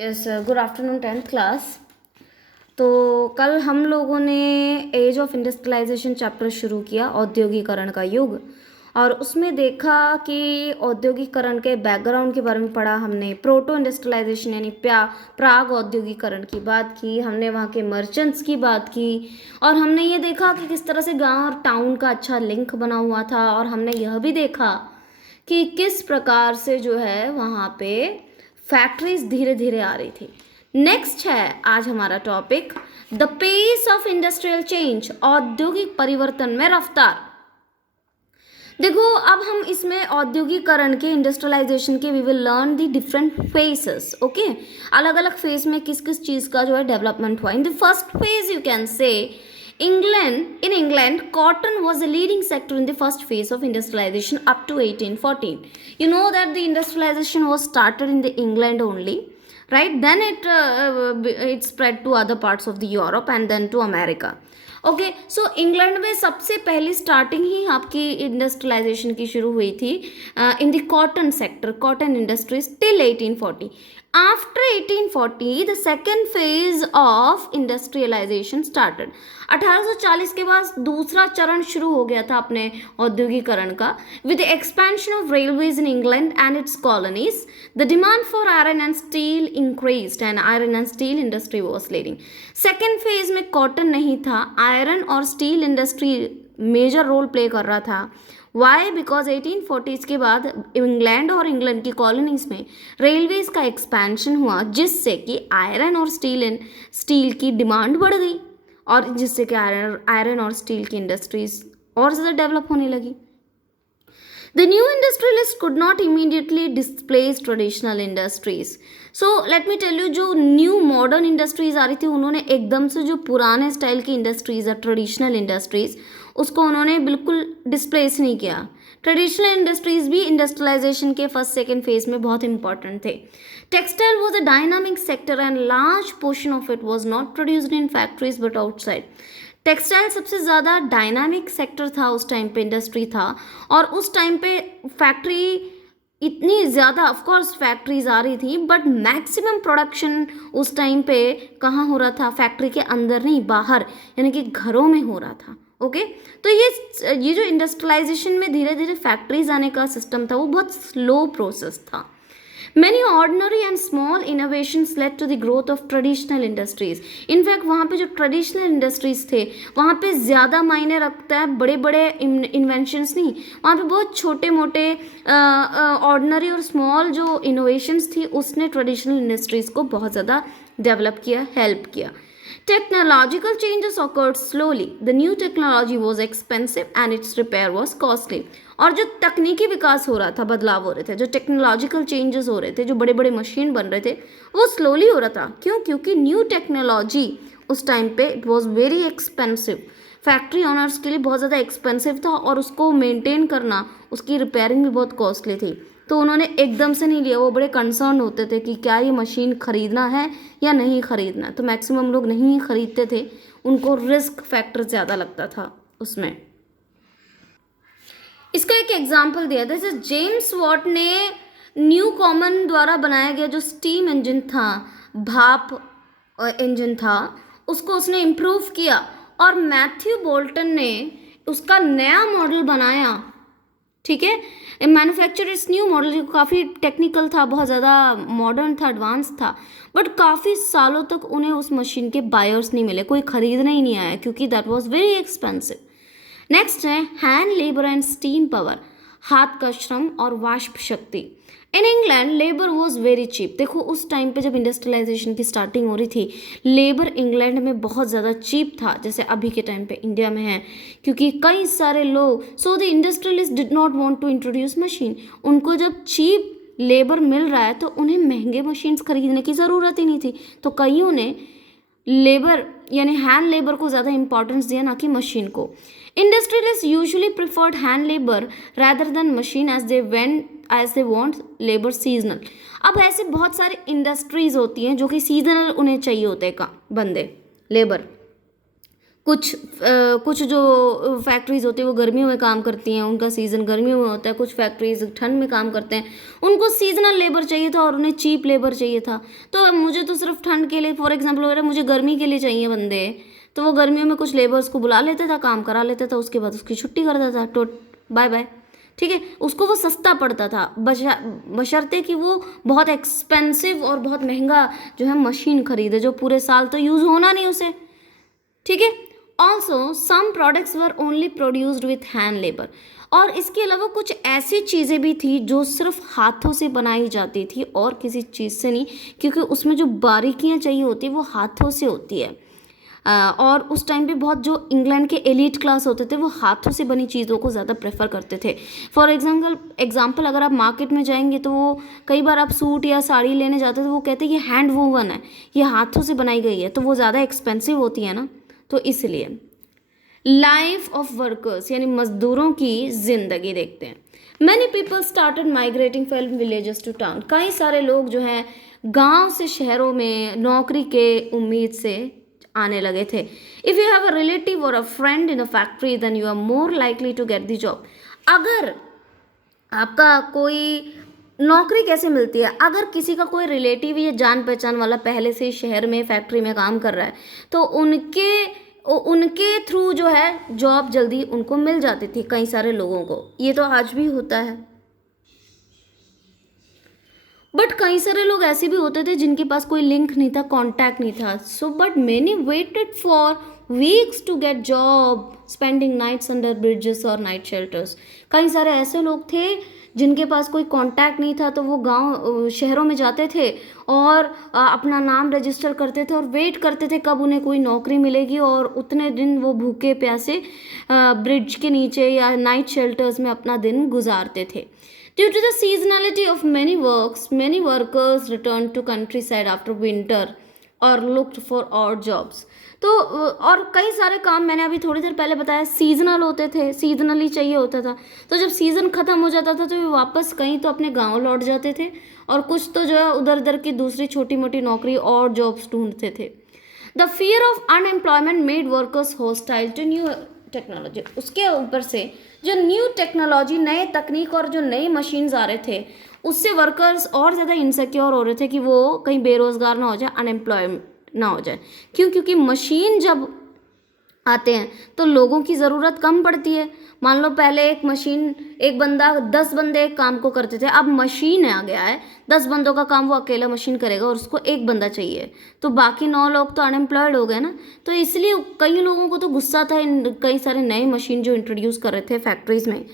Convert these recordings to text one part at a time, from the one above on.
Yes, good afternoon tenth class. तो कल हम लोगों ने एज ऑफ इंडस्ट्रियलाइजेशन चैप्टर शुरू किया, औद्योगिकरण का युग। और उसमें देखा कि औद्योगिकरण के बैकग्राउंड के बारे में पढ़ा हमने। प्रोटो इंडस्ट्रियलाइजेशन यानी प्राग औद्योगिकरण की बात की हमने, वहाँ के मर्चेंट्स की बात की। और हमने ये देखा कि किस तरह से गांव और टाउन का अच्छा लिंक बना हुआ था। और हमने यह भी देखा कि किस प्रकार से जो है वहाँ पे फैक्ट्रीज धीरे धीरे आ रही थी। नेक्स्ट है आज हमारा topic the pace of industrial change, औद्योगिक परिवर्तन में रफ्तार। देखो, अब हम इसमें औद्योगिकरण के इंडस्ट्रियलाइजेशन के we will learn the different phases. Okay, अलग अलग फेज में किस किस चीज का जो है डेवलपमेंट हुआ। In the first phase you can say in England, cotton was the leading sector in the first phase of industrialization up to 1814. You know that the industrialization was started in the England only, right? Then it spread to other parts of the Europe and then to America. Okay, so England में सबसे पहली starting ही आपकी industrialisation की शुरू हुई थी in the cotton sector, cotton industries till 1840. After 1840, the second phase of industrialization started. 1840 के बाद दूसरा चरण शुरू हो गया था अपने औद्योगिकरण का, with the expansion of railways in England and its colonies. The demand for iron and steel increased and iron and steel industry was leading. Second phase में कॉटन नहीं था, आयरन और steel industry major role play कर रहा था। Y? Because 1840s के बाद England और इंग्लैंड की कॉलोनीज में रेलवेज का एक्सपेंशन हुआ, जिससे कि आयरन और स्टील की डिमांड बढ़ गई और जिससे कि आयरन और स्टील की इंडस्ट्रीज और ज़्यादा डेवलप होने लगी। The new industrialists could not immediately displace traditional industries. So let me tell you, जो न्यू मॉडर्न इंडस्ट्रीज आ रही थी, उन्होंने एकदम से जो पुराने स्टाइल की इंडस्ट्रीज है, ट्रेडिशनल इंडस्ट्रीज, उसको उन्होंने बिल्कुल डिस्प्लेस नहीं किया। ट्रेडिशनल इंडस्ट्रीज भी इंडस्ट्रियलाइजेशन के फर्स्ट सेकेंड फेज में बहुत इंपॉर्टेंट थे। Textile was a dynamic sector and large portion of it was not produced in factories but outside. Textile सबसे ज़्यादा डायनामिक सेक्टर था उस टाइम पे, इंडस्ट्री था। और उस टाइम पे फैक्ट्री इतनी ज़्यादा, ऑफकोर्स फैक्ट्रीज आ रही थी, बट मैक्सिमम प्रोडक्शन उस टाइम पे कहाँ हो रहा था? फैक्ट्री के अंदर नहीं, बाहर, यानी कि घरों में हो रहा था। ओके, तो ये जो इंडस्ट्रियलाइजेशन में धीरे धीरे फैक्ट्रीज आने का सिस्टम था, वो बहुत स्लो प्रोसेस था। Many ordinary and small innovations led to the growth of traditional industries. In fact, वहाँ पे जो traditional industries थे, वहाँ पे ज़्यादा मायने रखता है बड़े बड़े inventions नहीं, वहाँ पे बहुत छोटे मोटे ordinary और small जो innovations थी, उसने traditional industries को बहुत ज़्यादा develop किया, help किया. Technological changes occurred slowly. The new technology was expensive and its repair was costly. और जो तकनीकी विकास हो रहा था, बदलाव हो रहे थे, जो टेक्नोलॉजिकल चेंजेस हो रहे थे, जो बड़े बड़े मशीन बन रहे थे, वो स्लोली हो रहा था। क्यों? क्योंकि न्यू टेक्नोलॉजी उस टाइम पे it was very expensive. Factory owners के लिए बहुत ज़्यादा एक्सपेंसिव था और उसको मेंटेन करना, उसकी रिपेयरिंग भी बहुत कॉस्टली थी। तो उन्होंने एकदम से नहीं लिया, वो बड़े कंसर्न होते थे कि क्या ये मशीन खरीदना है या नहीं खरीदना है। तो मैक्सिमम लोग नहीं खरीदते थे, उनको रिस्क फैक्टर ज़्यादा लगता था उसमें। इसका एक एग्जाम्पल दिया था, जैसे जेम्स वॉट ने न्यू कॉमन द्वारा बनाया गया जो स्टीम इंजन था, भाप इंजन था, उसको उसने इम्प्रूव किया। और मैथ्यू बोल्टन ने उसका नया मॉडल बनाया, ठीक है, मैन्युफैक्चर इट्स न्यू मॉडल, जो काफ़ी टेक्निकल था, बहुत ज़्यादा मॉडर्न था, एडवांस था, बट काफ़ी सालों तक उन्हें उस मशीन के बायर्स नहीं मिले, कोई खरीदने ही नहीं आया, क्योंकि that was very expensive. Next है hand labour and steam power, हाथ का श्रम और वाष्प शक्ति। In England labour was very cheap. देखो, उस टाइम पे जब इंडस्ट्रियलाइजेशन की स्टार्टिंग हो रही थी, लेबर इंग्लैंड में बहुत ज़्यादा चीप था, जैसे अभी के टाइम पे इंडिया में है, क्योंकि कई सारे लोग, so the industrialist did not want to introduce machine. उनको जब चीप लेबर मिल रहा है तो उन्हें महंगे मशीन्स खरीदने की ज़रूरत ही नहीं थी, तो कईयों ने लेबर यानी हैंड लेबर को ज़्यादा इंपॉर्टेंस दिया, ना कि मशीन को। Industrialist usually preferred hand labour rather than machine as they want labour seasonal. अब ऐसे बहुत सारे इंडस्ट्रीज होती हैं जो कि सीजनल उन्हें चाहिए होते हैं बंदे, लेबर। कुछ जो फैक्ट्रीज होती है वो गर्मियों में काम करती हैं, उनका सीज़न गर्मियों में होता है। कुछ फैक्ट्रीज ठंड में काम करते हैं, उनको सीजनल लेबर चाहिए था और उन्हें चीप लेबर चाहिए था। तो मुझे तो सिर्फ ठंड के लिए, फॉर एग्जांपल वगैरह, मुझे गर्मी के लिए चाहिए बंदे, तो वो गर्मियों में कुछ लेबर्स को बुला लेता था, काम करा लेता था, उसके बाद उसकी छुट्टी करता था, तो बाय बाय। ठीक है, उसको वो सस्ता पड़ता था, बशर्ते कि वो बहुत एक्सपेंसिव और बहुत महंगा जो है मशीन खरीदे, जो पूरे साल तो यूज़ होना नहीं उसे। ठीक है, also some products were only produced with hand labour. और इसके अलावा कुछ ऐसी चीज़ें भी थी जो सिर्फ हाथों से बनाई जाती थी और किसी चीज़ से नहीं, क्योंकि उसमें जो बारीकियाँ चाहिए होती है वो हाथों से होती है। और उस टाइम पे बहुत जो इंग्लैंड के एलीट क्लास होते थे वो हाथों से बनी चीज़ों को ज़्यादा प्रेफर करते थे। फॉर एग्जाम्पल अगर आप मार्केट में जाएंगे तो वो कई बार आप सूट या साड़ी लेने जाते तो वो कहते हैं ये हैंड वूवन है, ये हाथों से बनाई गई है, तो वो ज़्यादा एक्सपेंसिव होती है ना, तो इसलिए। लाइफ ऑफ वर्कर्स यानी मजदूरों की जिंदगी देखते हैं। Many people started migrating from villages to town. कई सारे लोग जो हैं गांव से शहरों में नौकरी के उम्मीद से आने लगे थे। If you have a relative or a friend in a factory then you are more likely to get the job. अगर आपका कोई नौकरी कैसे मिलती है, अगर किसी का कोई रिलेटिव या जान पहचान वाला पहले से शहर में फैक्ट्री में काम कर रहा है तो उनके थ्रू जो है जॉब जल्दी उनको मिल जाती थी कई सारे लोगों को। ये तो आज भी होता है, बट कई सारे लोग ऐसे भी होते थे जिनके पास कोई लिंक नहीं था, कांटेक्ट नहीं था। So but many waited for weeks to get job, spending nights under bridges और नाइट शेल्टर्स। कई सारे ऐसे लोग थे जिनके पास कोई कांटेक्ट नहीं था, तो वो गांव शहरों में जाते थे और अपना नाम रजिस्टर करते थे और वेट करते थे कब उन्हें कोई नौकरी मिलेगी, और उतने दिन वो भूखे प्यासे ब्रिज के नीचे या नाइट शेल्टर्स में अपना दिन गुजारते थे। Due to the seasonality of many works, many workers returned to countryside after winter or looked for odd jobs. तो और कई सारे काम मैंने अभी थोड़ी देर पहले बताया सीजनल होते थे, सीजनली चाहिए होता था। तो जब सीज़न ख़त्म हो जाता था तो वे वापस कहीं तो अपने गांव लौट जाते थे, और कुछ तो जो है उधर उधर की दूसरी छोटी मोटी नौकरी और जॉब्स ढूंढते थे। The fear of unemployment made workers hostile to new technology. उसके ऊपर से जो न्यू टेक्नोलॉजी, नए तकनीक और जो नई मशीन्स आ रहे थे उससे वर्कर्स और ज़्यादा इनसिक्योर हो रहे थे कि वो कहीं बेरोज़गार ना हो जाए, अनएम्प्लॉयमेंट ना हो जाए। क्यों? क्योंकि मशीन जब आते हैं तो लोगों की ज़रूरत कम पड़ती है। मान लो पहले एक बंदा 10 बंदे एक काम को करते थे, अब मशीन आ गया है, 10 बंदों का काम वो अकेला मशीन करेगा और उसको एक बंदा चाहिए, तो बाकी 9 लोग तो अनएम्प्लॉयड हो गए ना। तो इसलिए कई लोगों को तो गुस्सा था इन कई सारे नए मशीन जो इंट्रोड्यूस कर रहे थे फैक्ट्रीज में।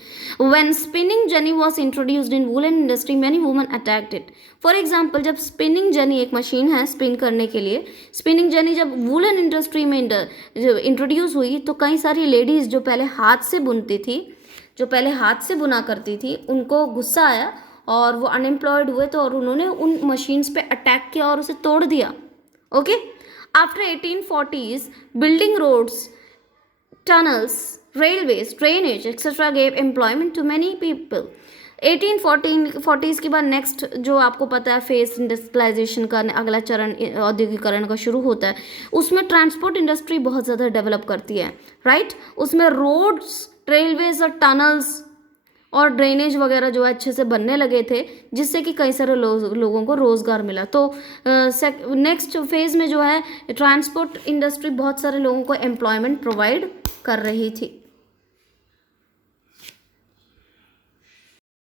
When spinning jenny was introduced in woollen industry many woman attacked it. For example, जब स्पिनिंग जेनी एक मशीन है स्पिन करने के लिए, स्पिनिंग जेनी जब वुलन इंडस्ट्री में इंट्रोड्यूस हुई तो कई सारी लेडीज़ जो पहले हाथ से बुना करती थी उनको गुस्सा आया और वो अनएम्प्लॉयड हुए, तो और उन्होंने उन मशीन्स पे अटैक किया और उसे तोड़ दिया। Okay, after 1840s building roads, tunnels, railways, drainage, etc. gave employment to many people. 1840s के बाद नेक्स्ट जो आपको पता है फेस इंडस्ट्रियलाइजेशन का अगला चरण औद्योगिकरण का शुरू होता है। उसमें ट्रांसपोर्ट इंडस्ट्री बहुत ज़्यादा डेवलप करती है, राइट। उसमें रोड्स, रेलवेज और टनल्स और ड्रेनेज वगैरह जो है अच्छे से बनने लगे थे, जिससे कि कई सारे लोगों को रोज़गार मिला। तो नेक्स्ट फेज़ में जो है ट्रांसपोर्ट इंडस्ट्री बहुत सारे लोगों को एम्प्लॉयमेंट प्रोवाइड कर रही थी।